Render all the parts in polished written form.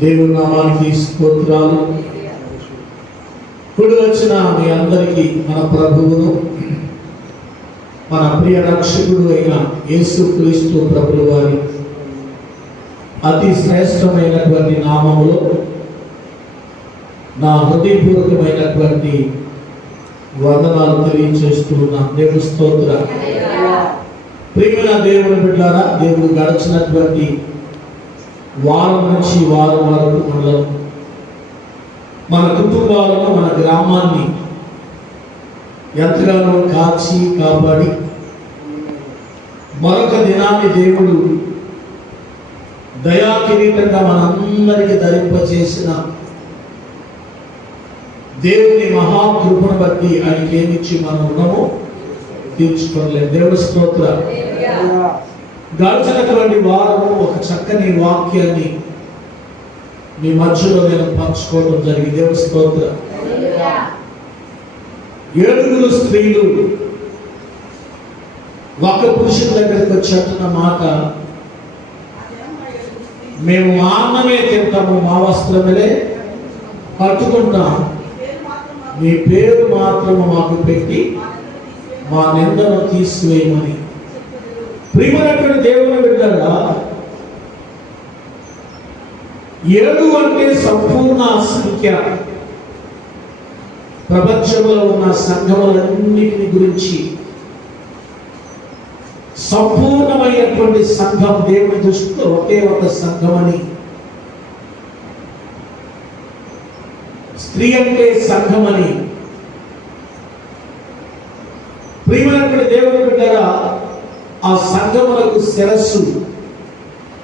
దేవుని నామానికి స్తోత్రాలు. కూడి వచ్చిన మీ అందరికీ మన ప్రభువును మన ప్రియ రక్షకుడు అయిన యేసుక్రీస్తు ప్రభుల వారి అతి శ్రేష్టమైనటువంటి నామములో నా హృదయపూర్వకమైనటువంటి వందనాలు తెలియజేస్తున్నాను. దేవుని స్తోత్రం. ప్రియమైన దేవుని బిడ్డలారా, దేవుడు గడిచినటువంటి వారం నుంచి వారం వరకు మన కుటుంబాలను, మన గ్రామాన్ని ఎంతగానో కాచి కాపాడి మరొక దినాన్ని దేవుడు దయా కిరీటంగా మనందరికీ ధరింపచేసిన దేవుని మహాకృపను బట్టి ఆయనకి ఏమిచ్చి మనం రుణము తీర్చుకోలేదు. దేవుడి స్తోత్రం. గడిచినటువంటి వారము ఒక చక్కని వాక్యాన్ని మీ మధ్యలో నేను పంచుకోవడం జరిగింది. దేవుడి స్తోత్రం. 7 స్త్రీలు ఒక పురుషుని దగ్గరికి వచ్చి అంటున్న మాట, మేము మా అన్నమే తింటాము, మా వస్త్రములే కట్టుకుంటాం, మీ పేరు మాత్రము మాకు పెట్టి మా నిందను తీసివేయమని. ప్రియమైనటువంటి దేవుని బిడ్డలారా, 7 అంటే సంపూర్ణ సంఖ్య. ప్రపంచంలో ఉన్న సంఘములన్నిటిని గురించి సంపూర్ణమైనటువంటి సంఘం దేవుని దృష్టిలో ఒకే ఒక సంఘం అని. స్త్రీ అంటే సంఘం అని. ప్రియమైనటువంటి దేవుని బిడ్డలారా, ఆ సంఘములకు శిరస్సు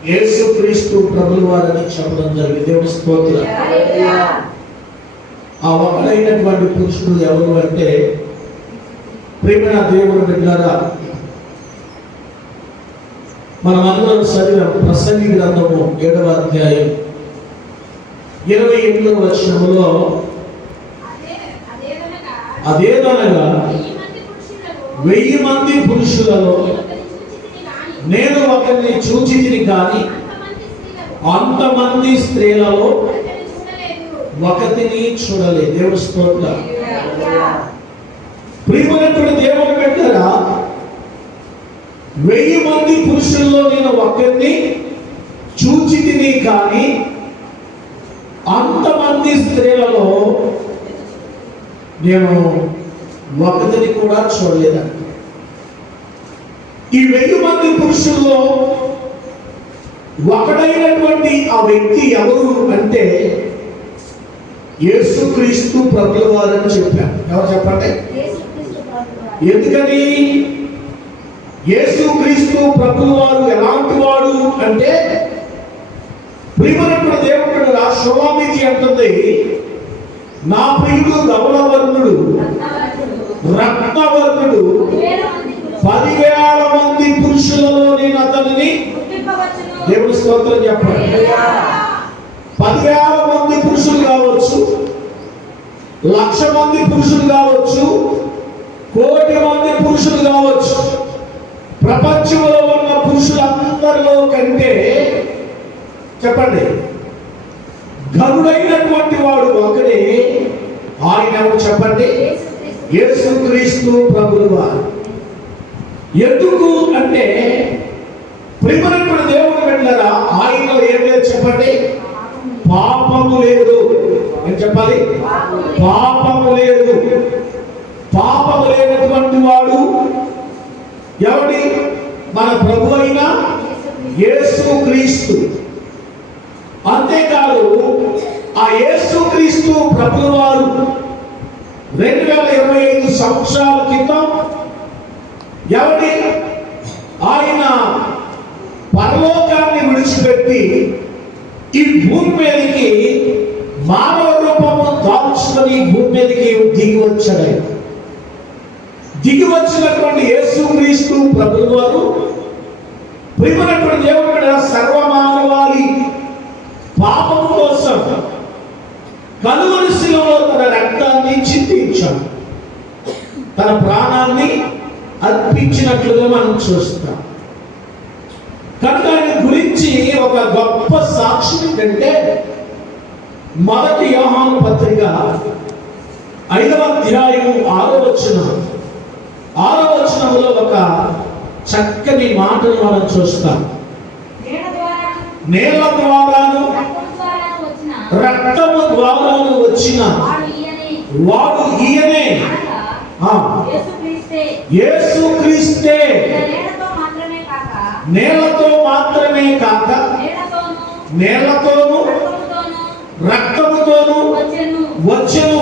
యేసుక్రీస్తు ప్రభుల వారని చెప్పడం జరిగింది. దేవుని స్తోత్రం. ఆ ఒకడైనటువంటి పురుషుడు ఎవరు అంటే, ప్రియమైన దేవుని బిడ్డలారా, మనమందరం చదివాం ప్రసంగి గ్రంథము 7వ అధ్యాయం 28వ వచనములో, అదేదనగా 1000 మంది పురుషులలో నేను ఒకరిని చూచితిని కానీ అంతమంది స్త్రీలలో ఒకరిని చూడలేదు. దేవుని స్తోత్రం. ప్రియమైనటువంటి దేవుని బిడ్డలారా, 1000 మంది పురుషుల్లో నేను ఒకరిని చూచితిని కానీ అంతమంది స్త్రీలలో నేను ఒకరిని కూడా చూడలేదంట. ఈ 1000 మంది పురుషుల్లో ఒకడైనటువంటి ఆ వ్యక్తి ఎవరు అంటే యేసుక్రీస్తు ప్రభుల వారని చెప్పారు. ఎవరు చెప్పండి? ఎందుకని? యేసుక్రీస్తు ప్రభుల వారు ఎలాంటి వాడు అంటే, ప్రియమైనటువంటి దేవుడు శోభామితి అంటుంది, నా ప్రియుడు ధవళవర్ణుడు రత్నవర్ణుడు 10,000 మంది పురుషులలో నేను అతనిని. దేవుని స్తోత్రం చెప్పండి. 10,000 మంది పురుషులు కావచ్చు, 1,00,000 మంది పురుషులు కావచ్చు, 1,00,00,000 మంది పురుషులు కావచ్చు. ప్రపంచంలో ఉన్న పురుషులందరిలో కంటే చెప్పండి ఘనుడైనటువంటి వాడు ఒకడే. ఆయన ఎవరు చెప్పండి? యేసుక్రీస్తు ప్రభుల వారు. ఎందుకు అంటే, ప్రియమైనటువంటి దేవుని బిడ్డలారా, ఆయనలో ఏం లేదు చెప్పండి? పాపము లేదు. ఏం చెప్పాలి? పాపము లేదు. పాపము లేనటువంటి వాడు ఎవడి? మన ప్రభు అయిన యేసుక్రీస్తు. అంతేకాదు, ఆ యేసుక్రీస్తు ప్రభుల వారు 2025 సంవత్సరాల క్రితం ఎవడి? ఆయన పరలోకాన్ని విడిచిపెట్టి ఈ భూమి మీదకి మానవ రూపము దాల్చుకొని భూమి మీదకి దిగి వచ్చాడు. దిగి వచ్చినటువంటి యేసుక్రీస్తు ప్రభుల వారు ప్రియమైనటువంటి దేవుడు సర్వమానవాళి పాపం కోసం కలువరి శిలువలో తన రక్తాన్ని చిందించాడు, తన ప్రాణాన్ని అర్పించినట్లుగా మనం చూస్తాం. కనుక ఆయన గురించి ఒక గొప్ప సాక్ష్యం ఏంటంటే మొదటి యోహాను పత్రిక 5వ అధ్యాయము 6వ వచనములో ఒక చక్కని మాటను మనం చూస్తాం. నేల ద్వారాను రక్తము ద్వారాను వచ్చిన వాడు ఈయనే, యేసుక్రీస్తే. నేలతో మాత్రమే కాక నేలతోను రక్తముతోను వచ్చెను.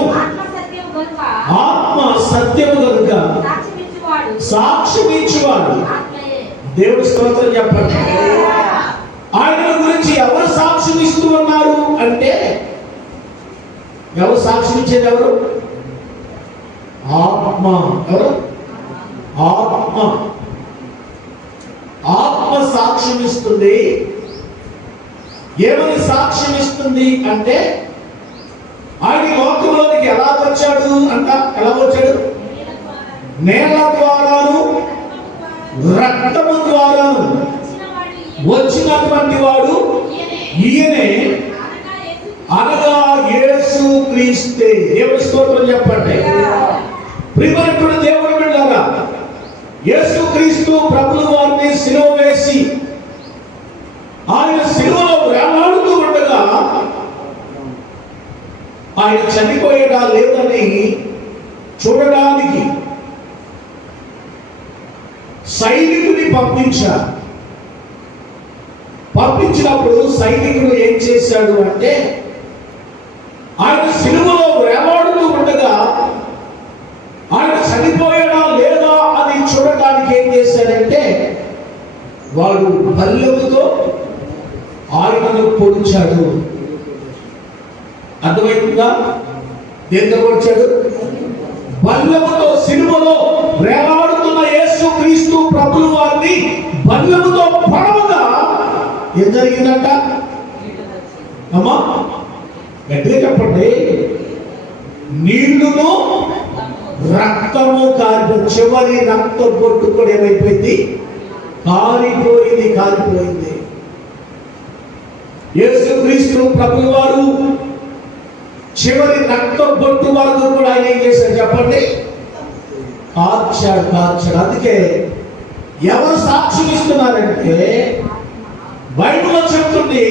ఆత్మ సత్యము కనుక సాక్ష్యమిచ్చువాడు. దేవుడి స్తోత్రం చెప్పండి. ఆయన గురించి ఎవరు సాక్ష్యం ఇస్తూ ఉన్నారు అంటే, ఎవరు సాక్ష్యం ఇచ్చేది? ఎవరు? ఆత్మ. ఎవరు? ఆత్మ. ఆత్మ సాక్ష్యం ఇస్తుంది. ఏమని సాక్ష్యం ఇస్తుంది అంటే, ఆయన లోకంలోనికి ఎలా వచ్చాడు అంట? ఎలా వచ్చాడు? నేల ద్వారాను రక్తము ద్వారాను వచ్చినటువంటి వాడు ఈయనే, అనగా యేసుక్రీస్తే. దేవుని స్తోత్రం చెప్పండి. ప్రియమైనటువంటి దేవుని బిడ్డలారా, యేసుక్రీస్తు ప్రభువు వారిని సిలువ వేసి ఆయన సిలువలో వేలాడుతూ ఉండగా ఆయన చనిపోయేదా లేదని చూడడానికి సైనికుని పంపించారు. పంపించినప్పుడు సైనికుడు ఏం చేశాడు అంటే, ఆయన సిలువలో వేలాడుతూ ఉండగా ఆయన చనిపోయాడా లేదా అని చూడటానికి ఏం చేశాడంటే, వాడు బల్లెముతో ఆయనను పొడిచాడు. అర్థమైందా? దేంతో పొడిచాడు? బల్లెముతో. సిలువలో వేలాడుతున్న యేసుక్రీస్తు ప్రభువు వారిని బల్లెముతో పొడవగా ఏం జరిగిందంట? అమ్మా గట్టిగా చెప్పండి. నీళ్లును రక్తము కారిపోయి, చివరి రక్తం బొట్టు కూడా ఏమైపోయింది? కారిపోయింది. యేసుక్రీస్తు ప్రభువు వారు చివరి రక్తం బొట్టు వరకు కూడా ఆయన ఏం చేశాడు చెప్పండి? కార్చాడు. అందుకే ఎవరు సాక్ష్యం ఇస్తున్నారంటే, బైబిల్లో చెప్తుంది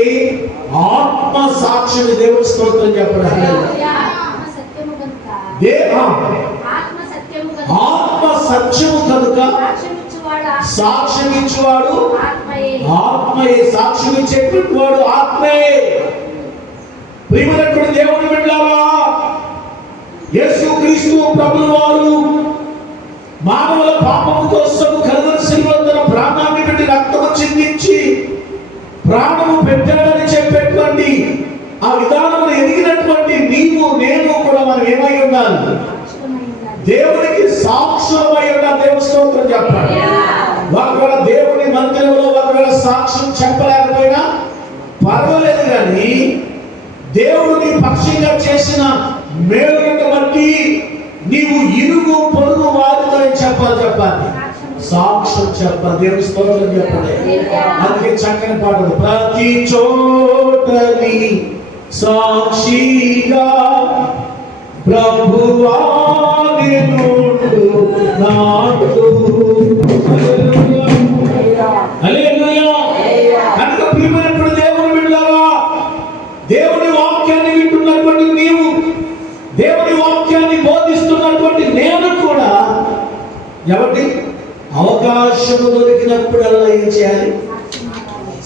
ఆత్మ సాక్షిని. దేవుడి స్తోత్రం చెప్పడం. ఆత్మ సత్యము కనుక సాక్ష్యం ఇచ్చేవాడు ఆత్మయే. సాక్ష్యం ఇచ్చేటువంటి వాడు ఆత్మయే. ప్రియమైనటువంటి దేవుని బిడ్డలారా, యేసుక్రీస్తు ప్రభువు వారు మానవుల పాపము కోసం కల్వరి శిలువలో తన ప్రాణాన్ని పెట్టి రక్తము చిందించి ప్రాణము పెట్టాడని చెప్పేటువంటి ఆ విధానమును ఎదిగినటువంటి నీవు నేను కూడా మనం ఏమై ఉండాలి? దేవునికి సాక్షులమై ఉండాలి. దేవుని స్తోత్రం చెప్పండి. ఒకవేళ దేవుని మందిరంలో ఒకవేళ సాక్ష్యం చెప్పలేకపోయినా పర్వాలేదు, కానీ దేవుడిని పక్షంగా చేసిన మేలును బట్టి నీవు ఇరుగు పొరుగు వారితో చెప్పాలి. సాక్ష్యం చెప్పాలి. దేవుని స్తోత్రం చెప్పండి. అందుకే చక్కని పాటలు. ప్రతి చోటని సాక్షిగా ప్రభువా నిన్ను నాటు. హల్లెలూయా. కనుక ప్రియమైనటువంటి దేవుని బిడ్డలారా, దేవుని వాక్యాన్ని వింటున్నటువంటి నీవు, దేవుని వాక్యాన్ని బోధిస్తున్నటువంటి నేను కూడా ఎవరి అవకాశము దొరికినప్పుడల్లా ఏం చేయాలి?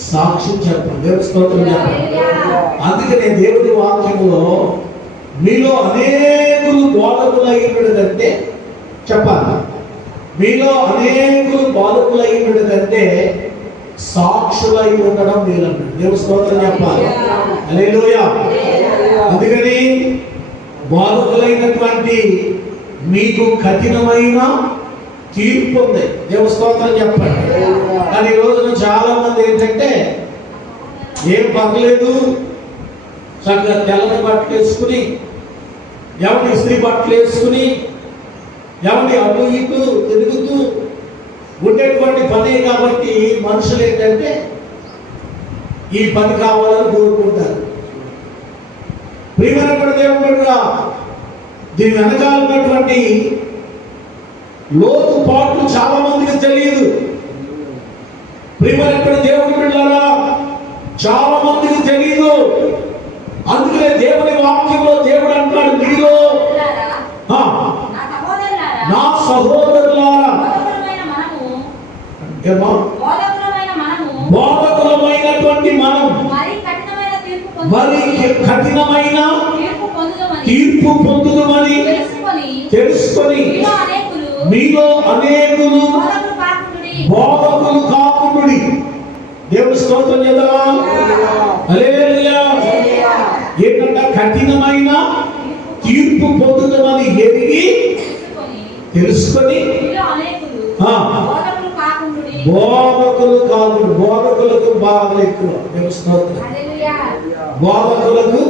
సాక్ష్యం చెప్పండి. దేవుని స్తోత్రం చెప్పండి. అందుకనే దేవుని వాక్యములో మీలో అనేకులు బోధకులైనదంటే చెప్పాలి. మీలో అనేకులు బోధకులైనదంటే సాక్షులై ఉండడం మీరన్నాడు. దేవుని స్తోత్రం చెప్పాలి. హల్లెలూయా. అందుకని బోధకులైనటువంటి మీకు కఠినమైన తీర్పు ఉంది. దేవుని స్తోత్రం చెప్పండి. కానీ ఈ రోజున చాలా మంది ఏంటంటే, ఏం పర్లేదు, చక్కగా తెల్లని బట్టలు వేసుకుని, ఎవరి ఇస్త్రీ బట్టలు వేసుకుని, ఎవరి అటు ఇటు తిరుగుతూ ఉండేటువంటి పనే. కాబట్టి మనుషులు ఏంటంటే ఈ పని కావాలని కోరుకుంటారు. ప్రియమైనటువంటి దేవుని బిడ్డలారా, దీని వెనకాలన్నటువంటి లోతుపాట్లు చాలా మందికి తెలియదు. ప్రియమైనటువంటి దేవుని బిడ్డలారా, చాలా మందికి తెలియదు. అందుకనే దేవుని వాక్యంలో దేవుడు అంటాడు, మీలో నా సహోదరులారా, బోధకులమైనటువంటి మనం మరి కఠినమైన తీర్పు పొందుదమని తెలుసుకొని మీలో అనేకులు బోధకులు కాకుండుడి. దేవుని స్తోత్రం చేద్దామా? హల్లెలూయా. ఏంటంటే కఠినమైన తీర్పు పొందుదమని ఎరిగి తెలుసుకొని బోధకులు కాదు. బోధకులకు బాధలు ఎక్కువ. దేవుని స్తోత్రం. బోధకులకు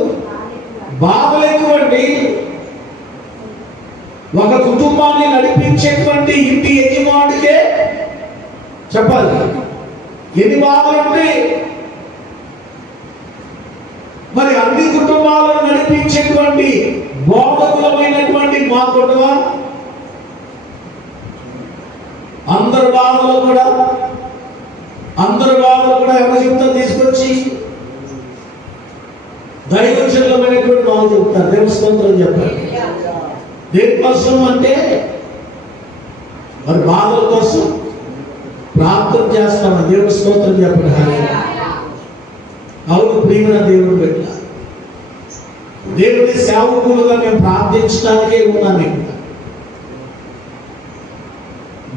బాధలు ఎక్కువ అండి. ఒక కుటుంబాన్ని నడిపించేటువంటి ఇంటి యజమానికే చెప్పాలి ఎన్ని బాధలు ఉంటాయి. మరి అన్ని కుటుంబాలను నడిపించేటువంటి బోధకులమైనటువంటి మా కుటుంబం అందరి బాధలు కూడా ఎవరు చెప్తారు? తీసుకొచ్చి దైవజనులమైనటువంటి వాళ్ళు చెప్తారు. దేవస్తోత్రం చెప్పాలి. దేనికోసం అంటే మరి బాధల కోసం ప్రార్థన చేస్తామని. దేవుని స్తోత్రం చెప్పండి. అవును ప్రియమైన దేవుడు బిడ్డ, దేవుని సేవకులుగా మేము ప్రార్థించడానికే ఉన్నాము.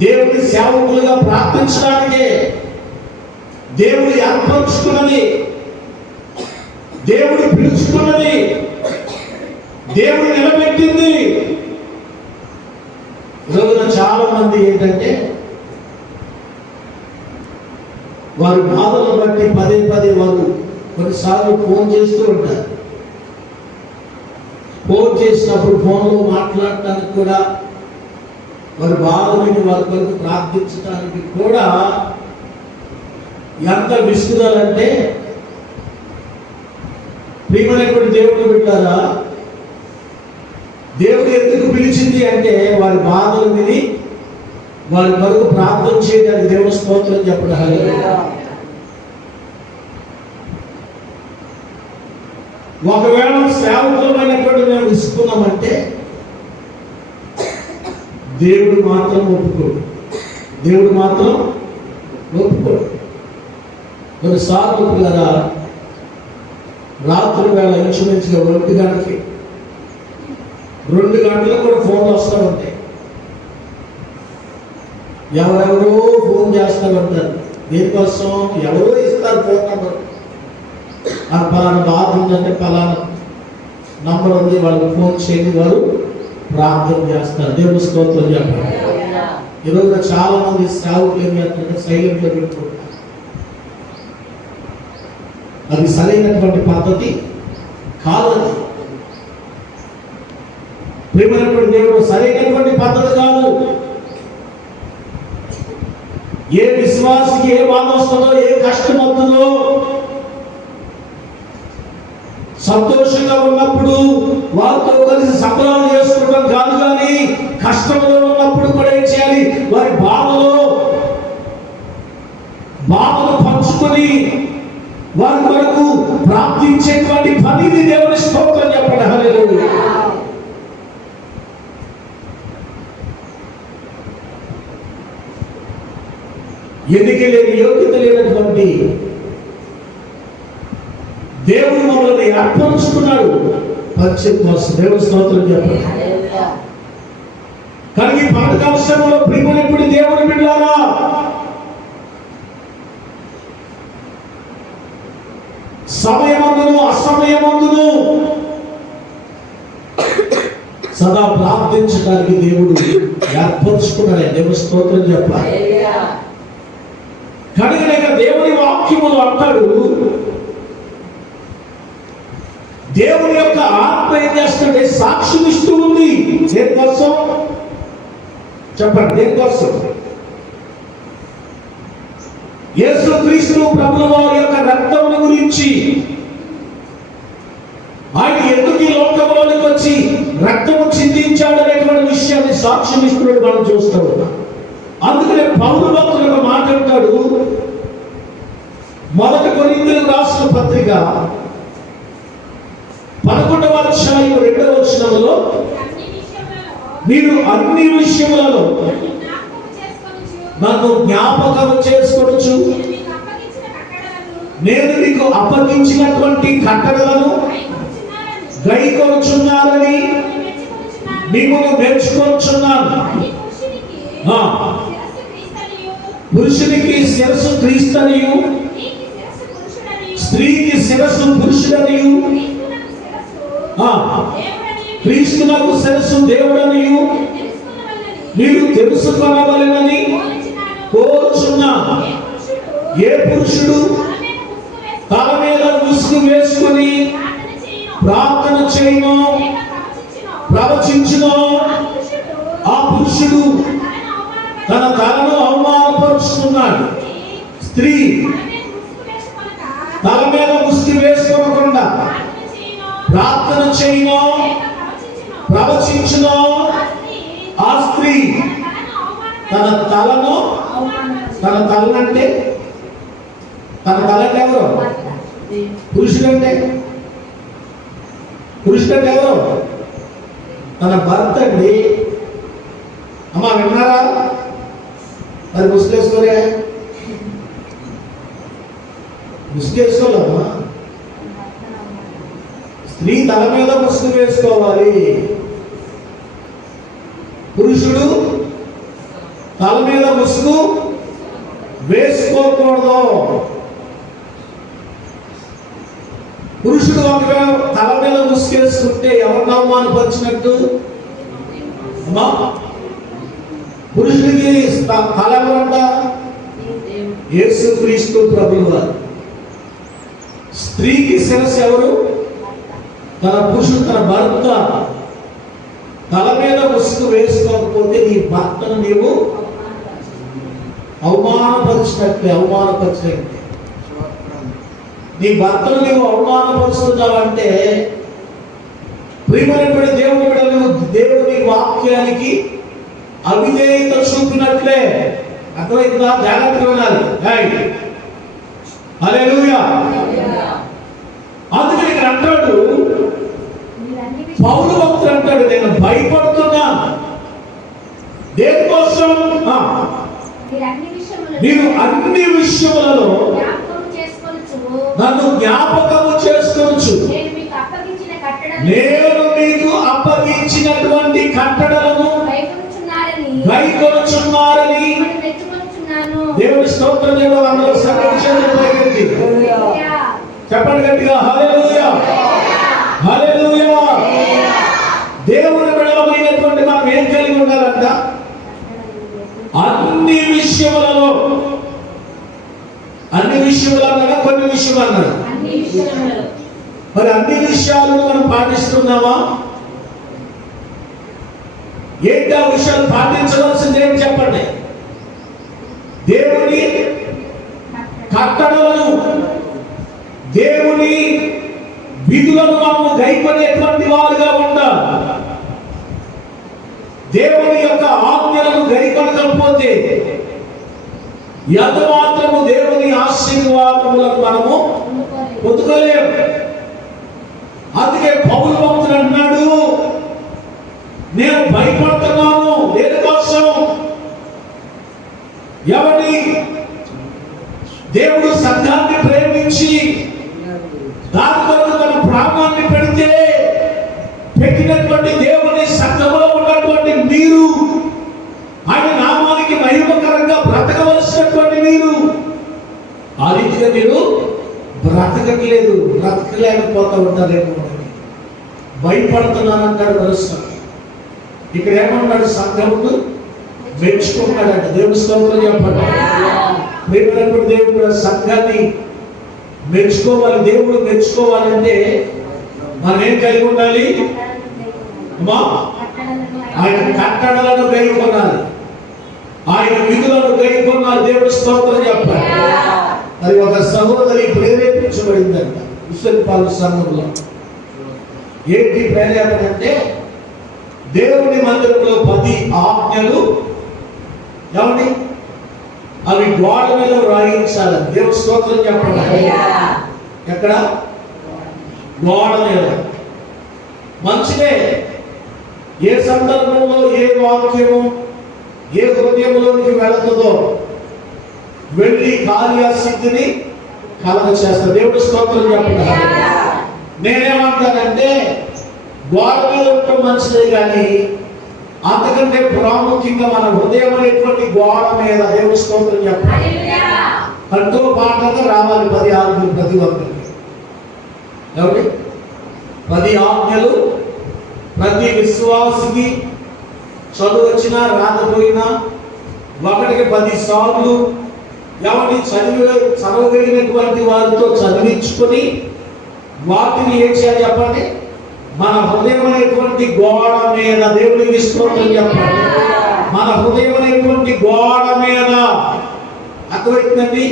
దేవుని సేవకులుగా ప్రార్థించడానికే దేవుడు ఏర్పరుచుకున్నది, దేవుడు పిలుచుకున్నది, దేవుడు నిలబెట్టింది. ఈరోజున చాలా మంది ఏంటంటే వారి బాధలను బట్టి పదే వారు కొన్నిసార్లు ఫోన్ చేస్తూ ఉంటారు. ఫోన్ చేసినప్పుడు ఫోన్లో మాట్లాడటానికి కూడా వారి బాధలని వారి కొరకు ప్రార్థించడానికి కూడా ఎంత విసుగుదలంటే, ప్రియమైనటువంటి దేవుడు బిడ్డారా, దేవుడు ఎందుకు పిలిచింది అంటే వారి బాధలు విని వారి కొరకు ప్రార్థన చేయడానికి. దేవుని స్తోత్రం చెప్పడం. హల్లెలూయా. ఒకవేళ సేవకులమైనటువంటి మేము ఇస్తున్నామంటే దేవుడు మాత్రం ఒప్పుకోడు. కొన్నిసార్లు కదా రాత్రి వేళ ఇంచుమించుగా 1 గంటకి 2 గంటలకు కూడా ఫోన్లు వస్తూ ఉంటాయి. ఎవరెవరో ఫోన్ చేస్తూ ఉంటారు. దీనికోసం ఎవరో ఇస్తారు ఫోన్ నెంబర్. ఆ పలానా బాధ ఉందంటే పలానా నంబర్ ఉంది, వాళ్ళకి ఫోన్ చేయండి, వారు ప్రార్థన చేస్తారు. దేవుని స్తోత్రం చెప్పండి. ఈరోజు చాలా మంది సేవకులు ఏం చేస్తారంటే సైలెంట్లో పెట్టుకుంటారు. అది సరైనటువంటి పద్ధతి కాదు. ప్రియమైనటువంటి దేవుడు, సరైనటువంటి పద్ధతి కాదు. ఏ విశ్వాసికి ఏ బాధ వస్తుందో, ఏ కష్టం వస్తుందో, సంతోషంగా ఉన్నప్పుడు వారితో కలిసి సంబరాలు చేసుకోవడం కాదు, కానీ కష్టంలో ఉన్నప్పుడు కూడా ఏం చేయాలి? వారి బాధలు పంచుకొని వారి కొరకు ప్రార్థించేటువంటి పనిని దేవుని స్తోత్రం చెప్పండి. హల్లెలూయా. ఎన్నిక లేని, యోగ్యత లేనటువంటి దేవుడు మమ్మల్ని ఏర్పరుచుకున్నాడు పరిచయం కోసం. దేవుని స్తోత్రం చెప్పండి. కానీ ఈ పాఠకాంశంలో ప్రియమైనటువంటి దేవుని బిడ్డలారా, సమయమందును అసమయమందును సదా ప్రార్థించడానికి దేవుడు ఏర్పరుచుకున్నాడు. దేవుని స్తోత్రం చెప్పాలి. కానీ దేవుని వాక్యములు అంటాడు, దేవుని యొక్క ఆత్మ ఏం చేస్తుంటే సాక్ష్యం ఇస్తూ ఉంది. దేనికోసం చెప్పండి? దేనికోసం? యేసుక్రీస్తు ప్రభువు వారి యొక్క రక్తమును గురించి ఆయన ఎందుకు ఈ లోకంలోనికి వచ్చి రక్తము చిందించాడు అనేటువంటి విషయాన్ని సాక్ష్యం ఇస్తున్నాడు మనం చూస్తూ ఉన్నాం. అందుకనే పౌలు భక్తుడు ఒక మాట అంటాడు, 1 కొరింథీయులకు రాసిన పత్రిక 11వ అధ్యాయం 2వ వచనంలో, మీరు అన్ని విషయములలో నన్ను జ్ఞాపకం చేసుకొనుచు నేను మీకు అప్పగించినటువంటి కట్టడలను గైకొనుచున్నారని మిమ్మల్ని మెచ్చుకొనుచున్నాను. పురుషునికి శిరస్సు క్రీస్తనియు, స్త్రీకి శిరస్సు పురుషుడనియు, క్రీస్తునకు శిరస్సు దేవుడనియు మీరు తెలుసుకొనవలెనని కోరుచున్నాను. ఏ పురుషుడు తల మీద ముసుగు వేసుకొని ప్రార్థన చేయను ప్రవచించును, ఆ పురుషుడు తన తలను అవమానపరుస్తున్నాడు. స్త్రీ తల మీద ముసుగు వేసుకోకుండా ప్రార్థన చేయను ప్రవచించును, ఆ స్త్రీ తన తలంటే ఎవరు? పురుషుడంటే ఎవరు? తన భర్త అండి. అమ్మా విన్నారా? మరి ముసుగేసుకోలే, ముసుగేసుకోలేమ్మా. స్త్రీ తల మీద ముసుగు వేసుకోవాలి, పురుషుడు తల మీద ముసుగు వేసుకోకూడదు. పురుషుడు ఒకవేళ తల మీద ముసుగేసుకుంటే ఎవరిని అవమానపరిచినట్టు? అమ్మా, పురుషుడికి తల ఎవరంట? యేసుక్రీస్తు ప్రభువు వారు. స్త్రీకి శిరస్సు ఎవరు? తన పురుషుడు, తన భర్త. తల మీద ముసుగు వేసుకోకపోతే నీ భర్తను నీవు అవమానపరిచినట్లే. నీ భర్తను నీవు అవమానపరుస్తున్నావంటే ప్రియమైనటువంటి దేవుని బిడ్డలు దేవుని వాక్యానికి అవిధేయత చూపినట్లే. అర్థమైందా? జాగ్రత్తగా ఉండాలి. హల్లెలూయా. అందుకని ఇక్కడ అంటాడు, పౌలు భక్తుడు అంటాడు, నేను భయపడుతున్నాను. దేనికోసం? మీరు అన్ని విషయములలో నన్ను జ్ఞాపకము చేసుకొనుచు నేను మీకు అప్పగించినటువంటి కట్టడలను గైకొనుచున్నారని దేవుని స్తోత్రం చేయడం. అందరూ చెప్పండి గట్టిగా, హల్లెలూయా హల్లెలూయా. దేవుని బిడ్డలమైనటువంటి మనం ఏం కలిగి ఉండాలంట? అన్ని విషయములలో, అన్ని విషయములు అన్నాడు, కొన్ని విషయాలు అన్నాడు. మరి అన్ని విషయాలను మనం పాటిస్తున్నామా? ఏంటి ఆ విషయాలు పాటించవలసింది ఏం చెప్పండి? దేవుని కట్టడలను, దేవుని విధులను మనము గైకొనేటువంటి వారుగా ఉండాలి. దేవుని యొక్క ఆజ్ఞలను గైకొనకపోతే ఎంత మాత్రము దేవుని ఆశీర్వాదములను మనము పొందుకోలేము. అందుకే పౌలు భక్తుడు అన్నాడు, నేను భయపడుతున్నాను. దేనికోసం? ఎవరి దేవుడు సంఘాన్ని ప్రేమించి దాని కొరకు తన ప్రాణాన్ని పెడితే పెట్టినటువంటి దేవుని సంఘంలో ఉన్నటువంటి మీరు, ఆయన నామానికి మహిమకరంగా బ్రతకవలసినటువంటి మీరు, ఆ రీతిగా మీరు బ్రతకలేకపోతా ఉంటారేమో. భయపడుతున్నానంటాడు మరుస్తాడు. ఇక్కడ ఏమన్నాడు? సంఘమును మెచ్చుకున్నాడంట. దేవుని స్తోత్రం చెప్పండి. ప్రియమైనటువంటి దేవుడు సంఘాన్ని మెచ్చుకోవాలి. దేవుడు మెచ్చుకోవాలంటే మనం ఏం కలిగి ఉండాలి? ఆయన కట్టడలను గైకొనాలి, ఆయన విధులను గైకొనాలి. దేవుడు స్తోత్రం చెప్పాలి. అది ఒక సహోదరి ప్రేరేపించబడిందంట విశ్వపాల సంఘంలో. ఏంటి ప్రేరేపణ అంటే దేవుని మందిరంలో 10 ఆజ్ఞలు ఏమండి అవి గోడ మీద రాయించాలి. దేవుని స్తోత్రం చెప్పండి. ఎక్కడ? గోడ మీద. మంచిదే. ఏ సందర్భంలో ఏ వాక్యము ఏ హృదయంలోనికి వెళుతుందో వెళ్ళి కార్యసిద్ధిని కలగ చేస్తారు. దేవుడి స్తోత్రం చెప్పండి. నేనేమంటానంటే గోడ మీద ఉండటం మంచిదే, కానీ అంతకంటే ప్రాముఖ్యంగా మన హృదయం అనేటువంటి గోడ మీద దేవుడి స్తోత్రం చెప్పండి కంటూ పాటగా రావాలి 10 ఆజ్ఞలు ప్రతి ఒక్కరికి. ఎవరి 10 ఆజ్ఞలు ప్రతి విశ్వాసికి చదువు వచ్చినా రాకపోయినా ఒకటికి 10 సార్లు ఎవరిని చదవగలిగినటువంటి వారితో చదివించుకొని వాటిని ఏం చేయాలి చెప్పండి? మన హృదయం అనేటువంటి గోడ మీద దేవుడికి స్తోత్రం చెప్పండి. మన హృదయం అనేటువంటి గోడ మీద అర్థమవుతుందండి,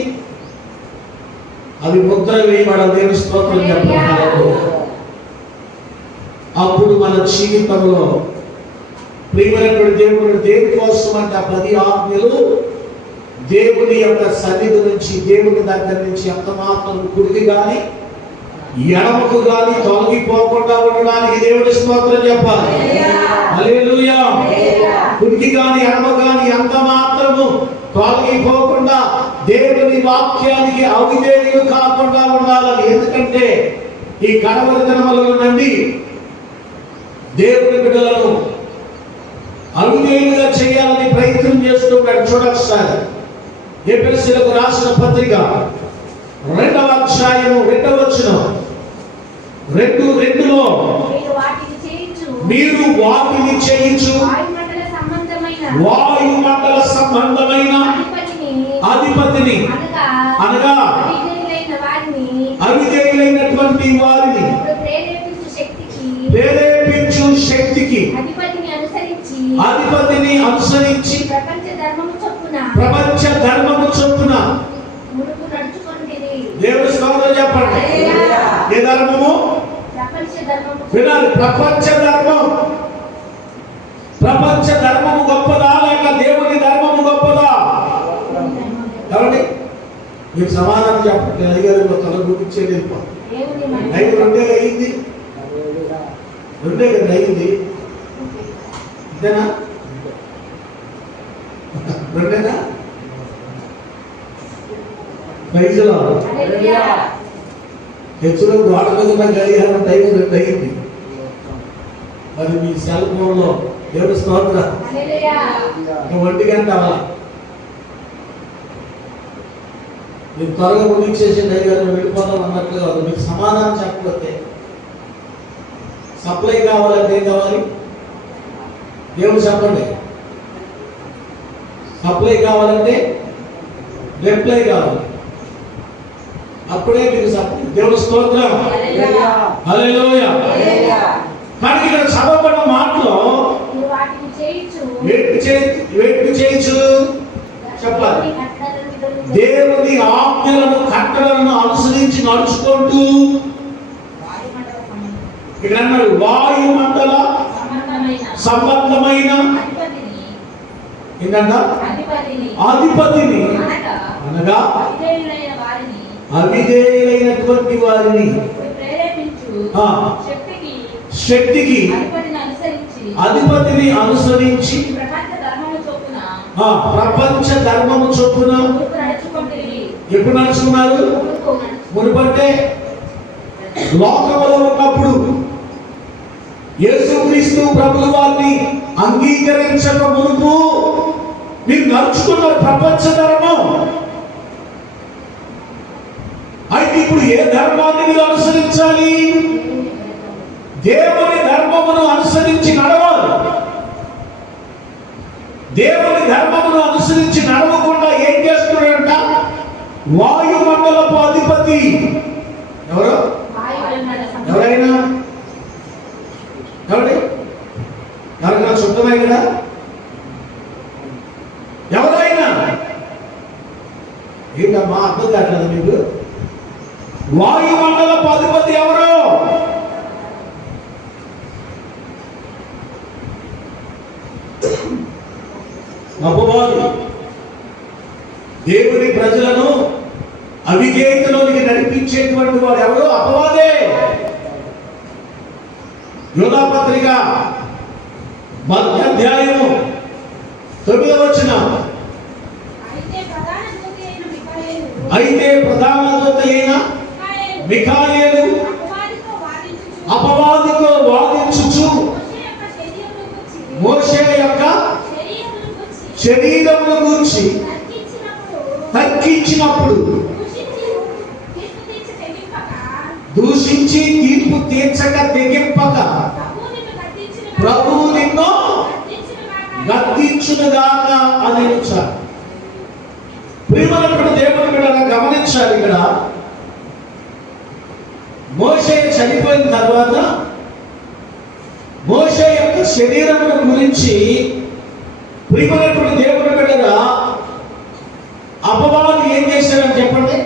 అవి ముద్ర వేయబడాలి. దేవుని స్తోత్రం చెప్పండి. అప్పుడు మన జీవితంలో ప్రియమైనటువంటి దేవుడు దేని కోసం అంటే ఆ 10 ఆజ్ఞలు దేవుని యొక్క సన్నిధి నుంచి, దేవుని దగ్గర నుంచి ఎంత మాత్రం కుడికి కానీ ఎడమకు కానీ తొలగిపోకుండా ఉండడానికి దేవుడి స్తోత్రం చెప్పాలి. హల్లెలూయా. కుడికి కానీ ఎడమ కానీ ఎంత మాత్రము తొలగిపోకుండా దేవుని వాక్యానికి అవిధేయులు కాకుండా ఉండాలని. ఎందుకంటే ఈ కడవరి దినములలో నుండి దేవుని బిడ్డలను అవిధేయులుగా చేయాలని ప్రయత్నం చేస్తున్నాడు. చూడొకసారి ఎఫెసీయులకు రాసిన పత్రిక 2వ అధ్యాయము 2వ వచనం 2:2లో మీరు వాటిని చేయించు వాయుమండల సంబంధమైన అధిపతిని అనగా అవిధేయులైనటువంటి వారిని ప్రేరేపించు శక్తికి అధిపతిని అనుసరించి ప్రపంచ ధర్మము చొప్పున దేవుడి స్తోత్రం చెప్పండి. ఏ ధర్మము? వినాలి. ప్రపంచ ధర్మం. ప్రపంచ ధర్మము గొప్పదా లేక దేవుని ధర్మము గొప్పదా? కాబట్టి మీకు సమాధానం చెప్పండి. అయ్యారు తల గుర్తించేది 2 అయింది. 2 కదా అయింది. అంతేనా? 2 ప్రైజ్లో హెచ్చులో గోడ మీద ఉన్న గడియారం టైం 2 అయింది. మరి మీ సెల్ ఫోన్లో దేవుడి స్తోత్రం 1 గంట అవ్వాలి. మీరు త్వరగా ముగించేసి డైగారు వెళ్ళిపోదాం అన్నట్లుగా మీకు సమాధానం చెప్పకపోతే సప్లై కావాలంటే ఏం కావాలి? దేవుడు చెప్పండి. సప్లై కావాలంటే రిప్లై కావాలి. అప్పుడే మీకు సప్లై. దేవుడి స్తోత్రం. హల్లెలూయా. కానీ ఇక్కడ చదవబడిన మాటలో వేటి చేయొచ్చు చెప్పాలి. దేవుని ఆజ్ఞలను కట్టడలను అనుసరించి నడుచుకుంటూ ఇక్కడ అన్నాడు వాయుమండల సంబంధమైన ఏంటంట అధిపతిని అనగా అవిధేయులైనటువంటి వారిని శక్తికి అధిపతిని అనుసరించి ప్రపంచ ధర్మము చొప్పున ఎప్పుడు నడుచుకున్నారు? మునుపంటే లోకములో ఉన్నప్పుడు యేసుక్రీస్తు ప్రభువు వారిని అంగీకరించక మునుపు మీరు నడుచుకున్న ప్రపంచ ధర్మం. అయితే ఇప్పుడు ఏ ధర్మాన్ని మీరు అనుసరించాలి? దేవుని ధర్మమును అనుసరించి నడవాలి. దేవుని ధర్మమును అనుసరించి నడవకుండా ఏం చేస్తున్నాడంట? వాయుమండలపు అధిపతి ఎవరు? ఎవరైనా ఎవరైనా శుద్ధమై కదా? ఎవరైనా ఏంటమ్మా అర్థం కావట్లేదు మీకు? వాయుమండలపు అధిపతి ఎవరు? అపవాది. దేవుని ప్రజలను అవిధేయతలోనికి నడిపించేటువంటి వాడు ఎవరు? అపవాదే. యోనా పత్రిక 1 9వ వచనం. అయితే ప్రధాన దూత అయిన మిఖాయేలు అపవాదితో వాదించుచు మోషే యొక్క శరీరమును గూర్చి తర్కించినప్పుడు దూషించి తీర్పు తీర్చక తెగింపక ప్రభువు నిన్ను గద్దించునుగాక అని ఇచ్చారు. ప్రియమైనటువంటి దేవుని బిడ్డలారా గమనించాలి. ఇక్కడ మోషే చనిపోయిన తర్వాత మోషే యొక్క శరీరమును గురించి ప్రియమైనటువంటి దేవుని బిడ్డలారా అపవాది ఏం చేశారని చెప్పండి?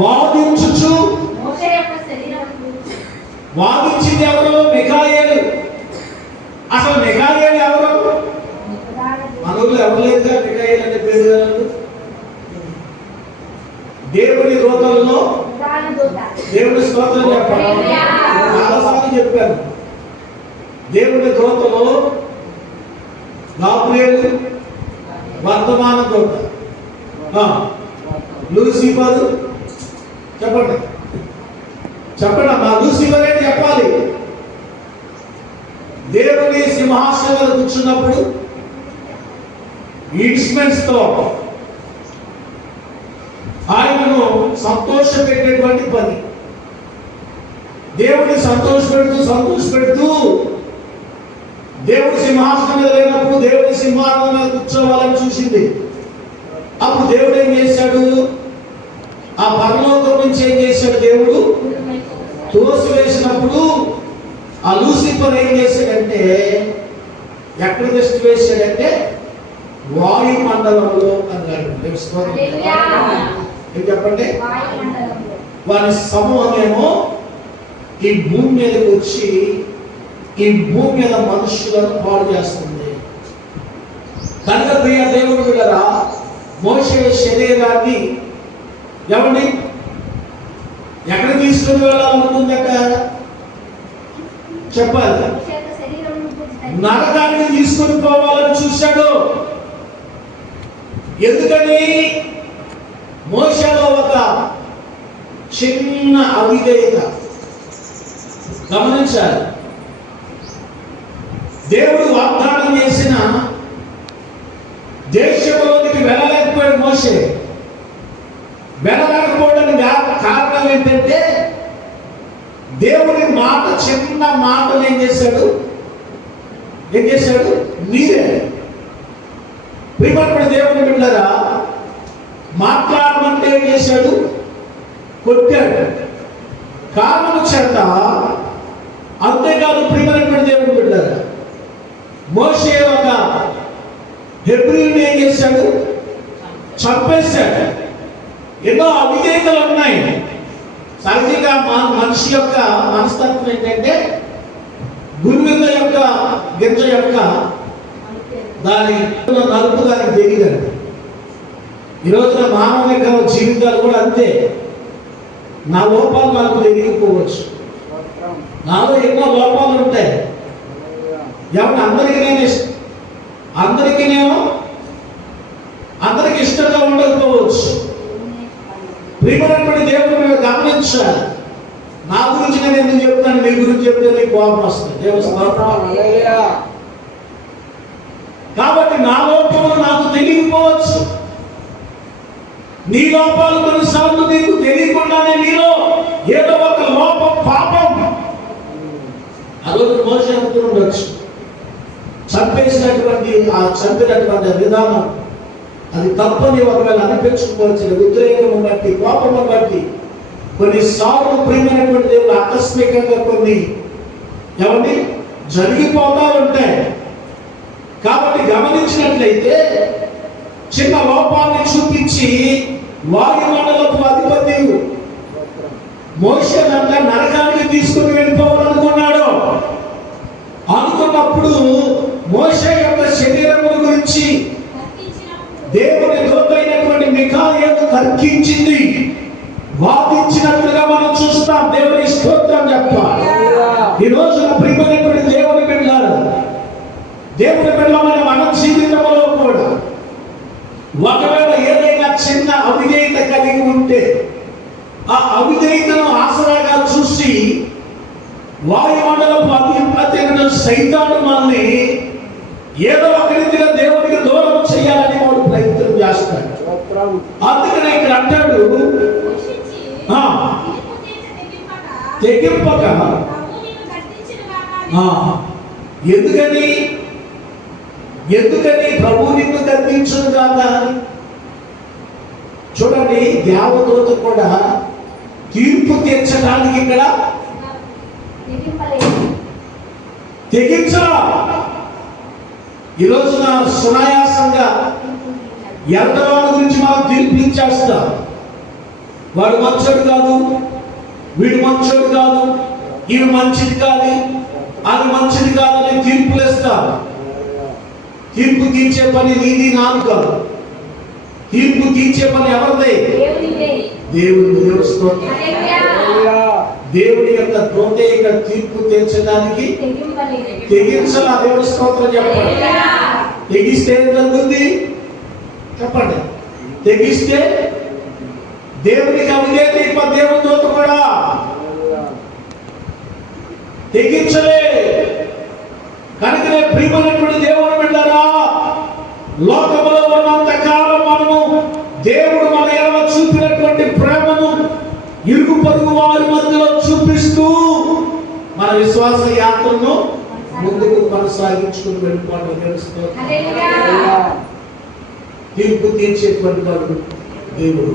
వాదించుచు. వాదించింది ఎవరు? మిఖాయేలు. అసలు మిఖాయేలు ఎవరు? మనలో ఎవరు లేదుగా మిఖాయేలు అనే పేరు. దేవుని దూతలలో దేవుని స్తోత్రం చెప్పాలి. చాలాసార్లు చెప్పాను. దేవుని దూతలో గాబ్రియేలు వర్తమాన దూత, లూసిఫర్. చెప్పండి చెప్పండి అమ్మా, లూసిఫర్ అని చెప్పాలి. దేవుని సింహాసనంలో కూర్చున్నప్పుడు ఇన్స్ట్రుమెంట్స్ తో ఆయనను సంతోష పెట్టేటువంటి పని. దేవుడిని సంతోషపెడుతూ దేవుడి సింహాసనం మీద లేనప్పుడు దేవుడి సింహాసనం మీద కూర్చోవాలని చూసింది. అప్పుడు దేవుడు ఏం చేశాడు? ఆ పరలోకం నుంచి ఏం చేశాడు? దేవుడు తోసివేసినప్పుడు ఆ లూసిఫర్ ఏం చేశాడంటే, ఎక్కడ దృష్టి వేశాడంటే వాయుమండలంలో అన్నాడు. ఏం చెప్పండి? వారి సమూహమేమో ఈ భూమి మీదకి వచ్చి ఈ భూమి మీద మనుషులను పాడు చేస్తుంది. కనుక ప్రియ దేవుడు బిడ్డలారా, మోషే శరీరాన్ని ఎవరిని ఎక్కడ తీసుకుని వెళ్ళాలనుకుందట చెప్పాలి? నరకానికి తీసుకుని పోవాలని చూశాడు. ఎందుకని? మోషేలో ఒక చిన్న అవిధేయత గమనించాలి. దేవుడు వాగ్దానం చేసిన దేశంలోనికి వెళ్ళలేకపోయాడు మోషే. వెళ్ళలేకపోవడానికి కారణం ఏంటంటే దేవుని మాట, చిన్న మాటలు ఏం చేశాడు? మీరే ప్రియమైన దేవుని బిడ్డలారా, మాట్లాడమంటే ఏం చేశాడు? కొట్టాడు. కారణం చేత. అంతేకాదు ప్రియమైన దేవుని బిడ్డలారా, మోషే ఒక హెబ్రీయుని ఏం చేశాడు? చంపేశాడు. ఎన్నో అవిధేయతలు ఉన్నాయి. సహజంగా మనిషి యొక్క మనస్తత్వం ఏంటంటే గురువింద యొక్క గింజ యొక్క దాని నలుపు దానికి తెలియదండి. ఈ రోజున మానవిక జీవితాలు కూడా అంతే. నా లోపాలు నాకు తెలియకపోవచ్చు. నాలో ఎన్నో లోపాలు ఉంటాయి. ఎవరు అందరికీ ఇష్టంగా ఉండకపోవచ్చు. ప్రియమైనటువంటి దేవుడు మీరు గమనించాలి. నా గురించి నేను ఎందుకు చెప్తాను? మీ గురించి చెప్తే మీకు కోపం వస్తుంది. కాబట్టి నా లోపము నాకు తెలియకపోవచ్చు. నీ లోపాలు కొన్నిసార్లు నీకు తెలియకుండానే నీలో ఏదో ఒక లోపం, పాపం ఆ రోజు మోషే అనుకుంటుండొచ్చు. చంపేసినటువంటి ఆ చంపినటువంటి విధానం అది తప్పని ఒకవేళ అనిపించుకోవచ్చు. ఉద్రేకం బట్టి, కోపం బట్టి కొన్నిసార్లు ప్రియమైనటువంటి దేవుడు ఆకస్మికంగా కొన్ని ఎవరిని జరిగిపోతా ఉంటాయి. కాబట్టి గమనించినట్లయితే చిన్న లోపాన్ని చూపించి వాయుమండలపు అధిపతి మోషేనంతా నరకానికి తీసుకుని వెళ్ళిపోవాలనుకున్నాడు. అనుకున్న ఉన్నప్పుడు మోషే యొక్క శరీరము గురించి దేవుని దూత అయినటువంటి మిఖాయేలు తర్కించింది, వాదించినట్లుగా మనం చూస్తాం. దేవుని స్తోత్రం చెప్పాలి. ఈ రోజున ప్రియమైనటువంటి దేవుని బిడ్డలారా, దేవుని బిడ్డలమైన మన జీవితంలో కూడా ఒకవేళ ఏదైనా చిన్న అవిధేయత కలిగి ఉంటే ఆ అవిధేయతను ఆసరాగా చూసి వాయుమండలపు అధిపతి సైతాను మనల్ని ఏదో ఒక రీతిగా దేవునికి దూరం చేయాలని వాడు ప్రయత్నం చేస్తాడు. అందుకనే ఇక్కడ అంటాడు, తెగింపక. ఎందుకని ప్రభు నిన్ను గద్దించును కాక. చూడండి, దేవదూత కూడా తీర్పు తీర్చడానికి ఇక్కడ తెగించరా. ఈ రోజున సునాయాసంగా ఎంతవాడి గురించి మనం తీర్పు ఇచ్చేస్తాం. వాడు మంచోడు కాదు, వీడు మంచోడు కాదు, ఇవి మంచిది కాదు, అది మంచిది కాదని తీర్పులు ఇస్తాం. తీర్పు తీర్చే పని నీది నాది కాదు. తీర్పు తీర్చే పని ఎవరిదే? దేవుని. దేవుడి యొక్క దూతే ఇక్కడ తీర్పు తీర్చడానికి తెగించాల. దేవుడి స్తోత్రం చెప్పండి. తెగిస్తే ఏం జరుగుతుంది చెప్పండి. తెగిస్తే దేవునికి అవిధేయత. దేవుని దూత కూడా తెగించలే. కనుకనే ప్రియమైనటువంటి దేవుని బిడ్డలారా, లోకములో ఉన్నంత కాలం మనము దేవుడు మన ఎడల చూపినటువంటి ప్రేమను ఇరుగు పొరుగు వారి మధ్యలో చూపిస్తూ మన విశ్వాస యాత్రను ముందుకు కొనసాగించుకుని వెళ్ళిపోవడం తెలుస్తుంది. తీర్పు తీర్చేటువంటి వాడు దేవుడు.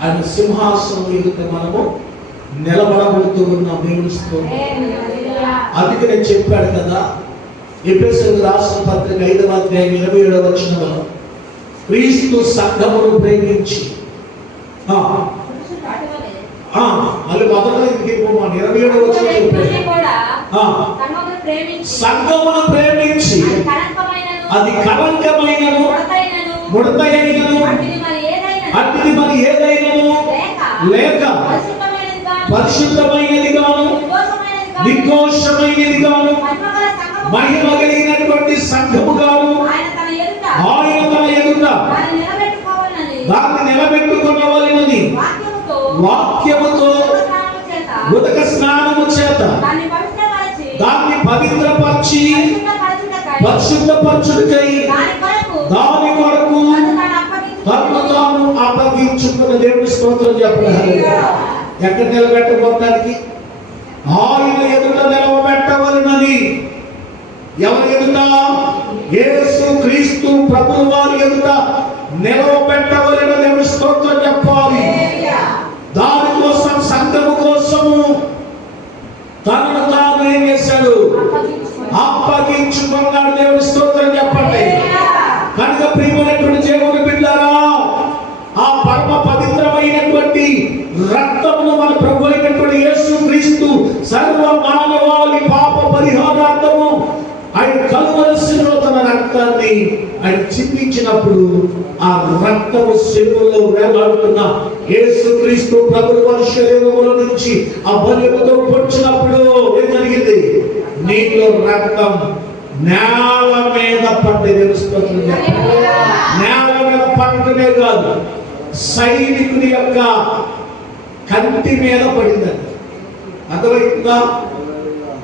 ఆయన సింహాసనం ఎదుట మనము నిలబడబడుతూ ఉన్న దేవుని స్తోత్రం. అందుకనే చెప్పాడు కదా, ఎఫెసీయులకు రాసిన పత్రిక 5వ అధ్యాయం 27వ వచనంలో, క్రీస్తు సంఘమును ప్రేమించి. మళ్ళీ మొదట 27వ వచనం సంఘమును ప్రేమించి అది కలంకమైనను ముడతైనను అట్టిది మరి ఏదైనను లేక పరిశుద్ధమైనది గాను నిర్దోషమైనది గాను మహిమ కలిగినటువంటి సంఘము గాను ఆయన తన ఎదుట దాన్ని నిలబెట్టుకునవలెనని వాక్యముతో ఉదక స్నానము చేత దాన్ని పవిత్రపరిచి పరిశుద్ధపరచుటకై దాని కొరకు తనను తాను అప్పగించుకున్న దేవుని స్తోత్రం చెప్పాలి. ఎక్కడ నిలబెట్టబోతానికి? ఆయన ఎదుట నిలవబెట్టవలెనని. ఎవరి ఎదుట? యేసు క్రీస్తు ప్రభువు వారి ఎదుట నిలవబెట్టవలెనని దేవుని స్తోత్రం చెప్పాలి. దానికోసం, సంఘము కోసము తనను తాను ఏం చేశాడు? అప్పగించుకున్నాడు. దేవుని స్తోత్రం చెప్పండి. కనుక ప్రియమైనటువంటి దేవుని బిడ్డలారా, ఆ పరమ పవిత్రమైనటువంటి రక్తమును మన ప్రభు అయినటువంటి యేసు క్రీస్తు సర్వ మానవాళి పాప పరిహారార్థము ఆయన కలువరిశిలో తన రక్తాన్ని ఆయన చిందించినప్పుడు ఆ రక్తము శిలువలో వేలాడుతున్న యేసు క్రీస్తు ప్రభు వారి శరీరములో నుంచి ఆ బలితో పొడిచినప్పుడు ఏం జరిగింది? నీలో రక్తం నేల మీద పడ్డది. నేల మీద పడటమే కాదు, సైనికుని యొక్క కంటి మీద పడిందండి. అర్థమవుతుందా?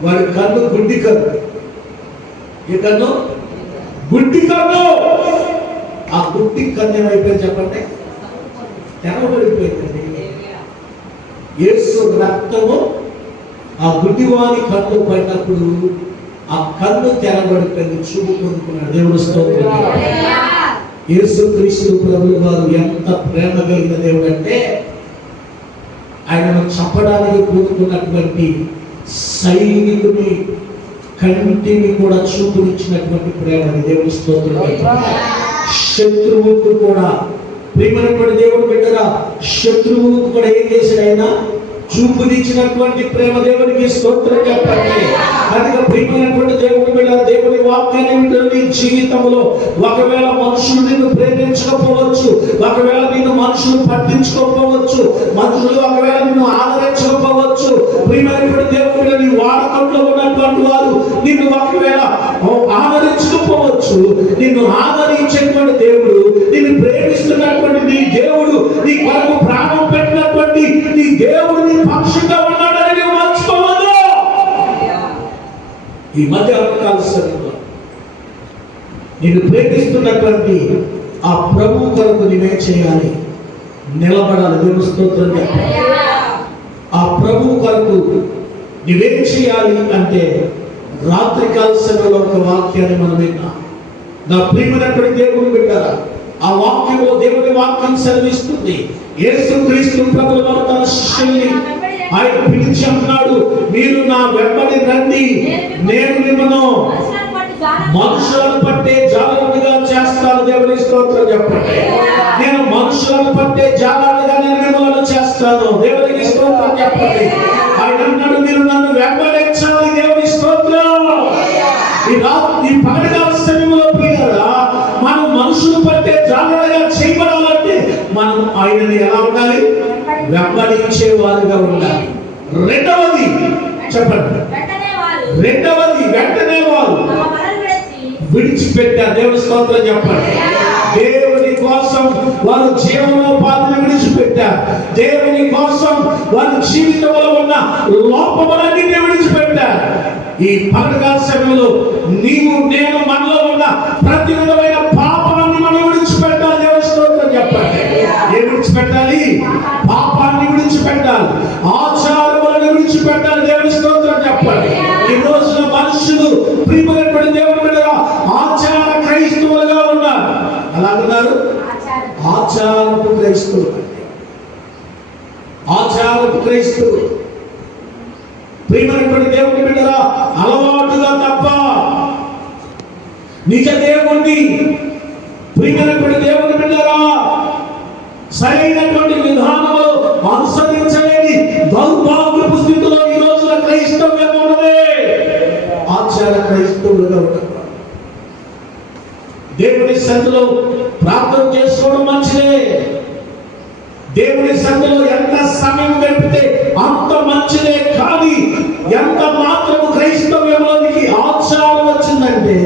వారి కన్ను గుడ్డి కన్ను. ఈ కన్ను గుడ్డి కన్ను. ఆ గుడ్డి కన్ను ఏమైపోయింది చెప్పండి? తెరవబడిపోయిందండి. యేసు రక్తము ఆ గుడ్డివాని కన్ను పడినప్పుడు ఆ కన్ను తెరబడిపోయింది, చూపు పొందుకున్నాడు. దేవుడు స్తోత్రం. యేసు క్రీస్తు ప్రభువు వారు ఎంత ప్రేమ కలిగిన దేవుడు అంటే, ఆయనను చంపడానికి కూతుకున్నటువంటి సైనికుని కంటిని కూడా చూపునిచ్చినటువంటి ప్రేమ. దేవుడి స్తోత్రం. శత్రువుకు కూడా, ప్రియమైనటువంటి దేవుడు బిడ్డరా, శత్రువుకు కూడా ఏం చేశాడు? ఆయన చూపునిచ్చినటువంటి ప్రేమ దేవునికి స్తోత్రం చెప్పండి. అదిగా ప్రియమైనటువంటి దేవుని బిడ్డ, దేవుని వాక్యాన్ని నీ జీవితంలో ఒకవేళ మనుషులు నిన్ను ప్రేమించకపోవచ్చు, ఒకవేళ నిన్ను మనుషులు పట్టించుకోకపోవచ్చు, మనుషులు ఒకవేళ నిన్ను ఆదరించకపోవచ్చు, ప్రియమైనటువంటి దేవుని బిడ్డ నీ వాడకంలో ఉన్నటువంటి వారు నిన్ను ఒకవేళ ఆదరించకపోవచ్చు, నిన్ను ఆదరించేటువంటి దేవుడు, నిన్ను ప్రేమిస్తున్నటువంటి నీ దేవుడు, నీ కొరకు ప్రాణం పెట్టినటువంటి నీ దేవుడు నీ పక్షంగా ఉన్నాడని నువ్వు మర్చిపోవద్దు. ఈ మధ్య కాల సమయంలో నిన్ను ప్రేమిస్తున్నటువంటి ఆ ప్రభు కొరకు నువ్వే చేయాలి, నిలబడాలి. దేవుని స్తోత్రం చెప్పాలి. ఆ ప్రభు కొరకు నువ్వేం చేయాలి అంటే, రాత్రి కాల సమయంలో ఒక వాక్యాన్ని మనం విన్నాం. నా ప్రియమైనటువంటి దేవుని బిడ్డలారా, ఆ వాక్యంలో దేవుని వాక్యం సెలవిస్తుంది, యేసుక్రీస్తు ప్రభువు తన శిష్యుల్ని ఆయన పిలిచి అన్నాడు, మీరు నా వెంబడి రండి, నేను మిమ్మల్ని మనుషులను పట్టే జాలరులుగా చేస్తాను. దేవుని స్తోత్రం చెప్పండి. నేను మనుషులను పట్టే జాలరులుగా నేను మిమ్మల్ని చేస్తాను. దేవునికి స్తోత్రం చెప్పండి. ఆయన అన్నాడు, మీరు నన్ను వెంబడించాలి. దేవుని స్తోత్రం. ఈ పగటికాల సమయంలో ప్రియులారా, మనం మనుషులు పట్టే జాలరులుగా చేయబడాలంటే మనం ఆయనని ఎలా ఉండాలి? వెంబడించే వారుగా ఉండాలి. రెండవది చెప్పండి, రెండవది వెంటనే వారు విడిచిపెట్టారు. దేవుని స్తోత్రం చెప్పండి. దేవుని కోసం వారు జీవనోపాధిని విడిచిపెట్టారు. దేవుని కోసం వారి జీవితంలో ఉన్న లోపములన్నీ విడిచిపెట్టారు. ఈ పగటికాల సమయంలో నీవు నేను మనలో ఉన్న ప్రతి విధమైన పాపాన్ని మనం విడిచిపెట్టాలి. దేవుని స్తోత్రం చెప్పండి. ఏం విడిచిపెట్టాలి? పాపాన్ని విడిచిపెట్టాలి, ఆచారములను విడిచిపెట్టాలి. దేవుని స్తోత్రం చెప్పండి. ఈ రోజున మనుషులు ప్రియమైనటువంటి దేవుని బిడ్డగా ఆచార క్రైస్తవులుగా ఉన్నారు. అలాగున్నారు, ఆచారపు క్రైస్తవులు. ఆచారపు క్రైస్తవులు ప్రియమైనటువంటి దేవుని బిడ్డగా అలవాటుగా తప్ప నిజ దేవుణ్ణి ప్రియమైనటువంటి దేవుని బిడ్డగా సరైనటువంటి విధానంలో అనుసరించలేని దౌర్భాగ్యపు స్థితిలో ఈ రోజున క్రైస్తవ్యం ఉన్నదే. ఆచార క్రైస్తవులుగా ఉంటారు. దేవుని సన్నిధిలో ప్రార్థన చేసుకోవడం మంచిదే. దేవుని సన్నిధిలో ఎంత సమయం గడిపితే అంత మంచిదే. కానీ ఎంత మాత్రము క్రైస్తవ్యంలోనికి ఆచారం వచ్చిందంటే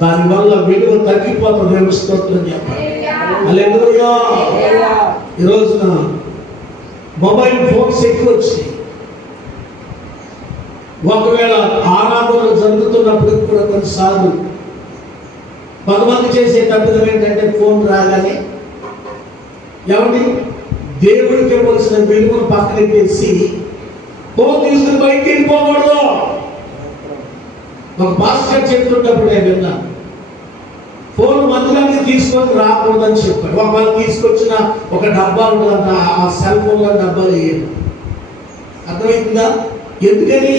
దానివల్ల విలువ తగ్గిపోతుంది. దేవుని స్తోత్రం చెప్పాలి. హల్లెలూయా. ఈ రోజున మొబైల్ ఫోన్స్ ఎక్కువ వచ్చాయి. ఒకవేళ ఆరాధనలు జరుగుతున్నప్పుడు కూడా కొన్నిసార్లు కొంతమంది చేసే తప్పిదం ఏంటంటే, ఫోన్ రాగానే ఎవరి దేవుడికి ఇవ్వాల్సిన విలువను పక్కనెట్టేసి ఫోన్ తీసుకుని బయటికి వెళ్ళిపోకూడదు. ఒక పాస్టర్ చెప్తున్నప్పుడు నేను విన్నాను, ఫోన్ మందులన్నీ తీసుకొని రాకూడదని చెప్పాడు. ఒకవేళ తీసుకొచ్చిన ఒక డబ్బా ఉంటుందంట, ఆ సెల్ ఫోన్లో డబ్బాలు వేయదు. అర్థమైందా? ఎందుకని?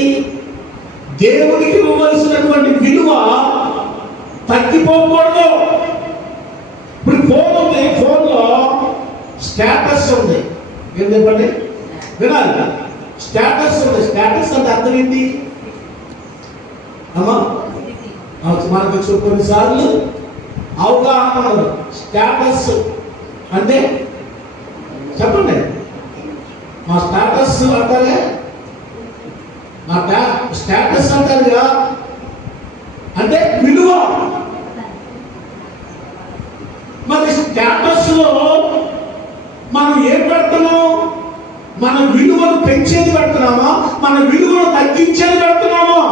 దేవుడికి ఇవ్వవలసినటువంటి విలువ తగ్గిపోకూడదు. ఇప్పుడు ఫోన్ ఉంది, ఫోన్లో స్టేటస్ ఉంది. ఏం చెప్పండి? వినాలి. స్టేటస్ ఉంది. స్టేటస్ అంటే అర్థం ఏంటి అమ్మా? మనకు కొన్నిసార్లు అవగాహన ఉండదు. స్టేటస్ అంటే చెప్పండి. మా స్టేటస్ అంటారే, మా స్టేటస్ అంటారుగా, అంటే విలువ. మరి స్టేటస్ లో మనం ఏం పెడుతున్నాం? మన విలువను పెంచేది పెడుతున్నామా, మన విలువను తగ్గించేది పెడుతున్నామా?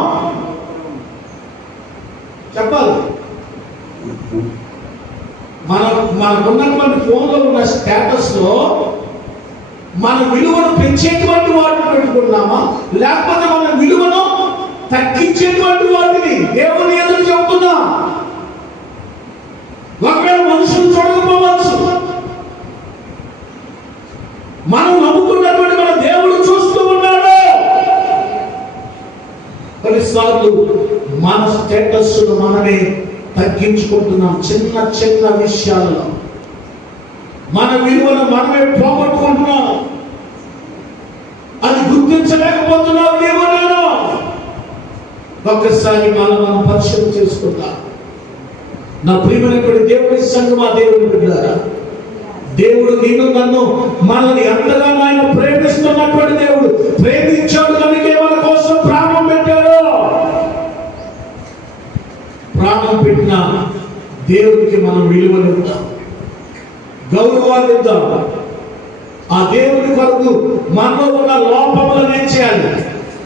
చెప్పాలి. మనకున్నటువంటి ఫోన్లో ఉన్న స్టేటస్ లో మన విలువను పెంచేటువంటి వాటిని పెట్టుకున్నామా, లేకపోతే మన విలువను తగ్గించేటువంటి వాటిని దేవుని ఎదురు చెబుతున్నా? ఒకవేళ మనుషులు చూడకపోవచ్చు, మనం నమ్ముకున్నటువంటి మన దేవుడు చూస్తూ ఉన్నాడు. కొన్నిసార్లు మన స్టేటస్ మనమే తగ్గించుకుంటున్నాం. చిన్న చిన్న విషయాలలో మన విలువను మనమే పోగొట్టుకుంటున్నాం. గుర్తించలేకపోతున్నావు నీవు నేను. ఒక్కసారి మనం పరిశీలన చేసుకుంటా. నా ప్రియమైనటువంటి దేవుడి సంఘమా, దేవుని బిడ్డలారా, దేవుడు నిన్ను నన్ను మనల్ని ఎంతగా ఆయన ప్రేమిస్తున్నటువంటి దేవుడు. ప్రేమించాడు కనుక మన కోసం ప్రాణం పెట్టాడు. ప్రాణం పెట్టిన దేవుడికి మనం విలువనిద్దాం, గౌరవాన్నిద్దాం. ఆ దేవుడి కొరకు మనలో ఉన్న లోపములను ఏం చేయాలి?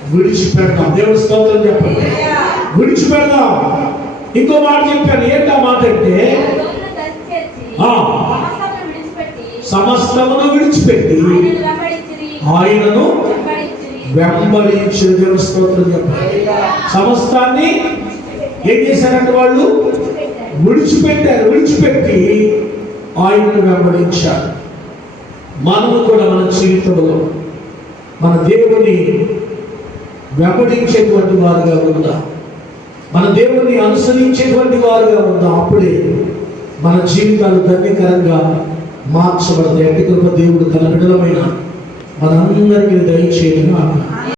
విడిచిపెడతాం. దేవుడి స్తోత్రం చెప్పండి. విడిచిపెడదాం. ఇంకో మాట చెప్పాను. ఏంటా మాట అంటే, సమస్తమును విడిచిపెట్టి ఆయనను వెంబడించిన. దేవుడి స్తోత్రం చెప్పండి. సమస్తాన్ని ఏం చేశారంటే వాళ్ళు విడిచిపెట్టారు. విడిచిపెట్టి ఆయనను వెంబడించారు. మనము కూడా మన జీవితంలో మన దేవుని వెంబడించేటువంటి వారుగా ఉందాం. మన దేవుని అనుసరించేటువంటి వారుగా ఉందాం. అప్పుడే మన జీవితాలు ధన్యకరంగా మార్చబడతాయి. అట్టి కృప దేవుడు తన బిడ్డలమైన మనందరికీ దయచేయను.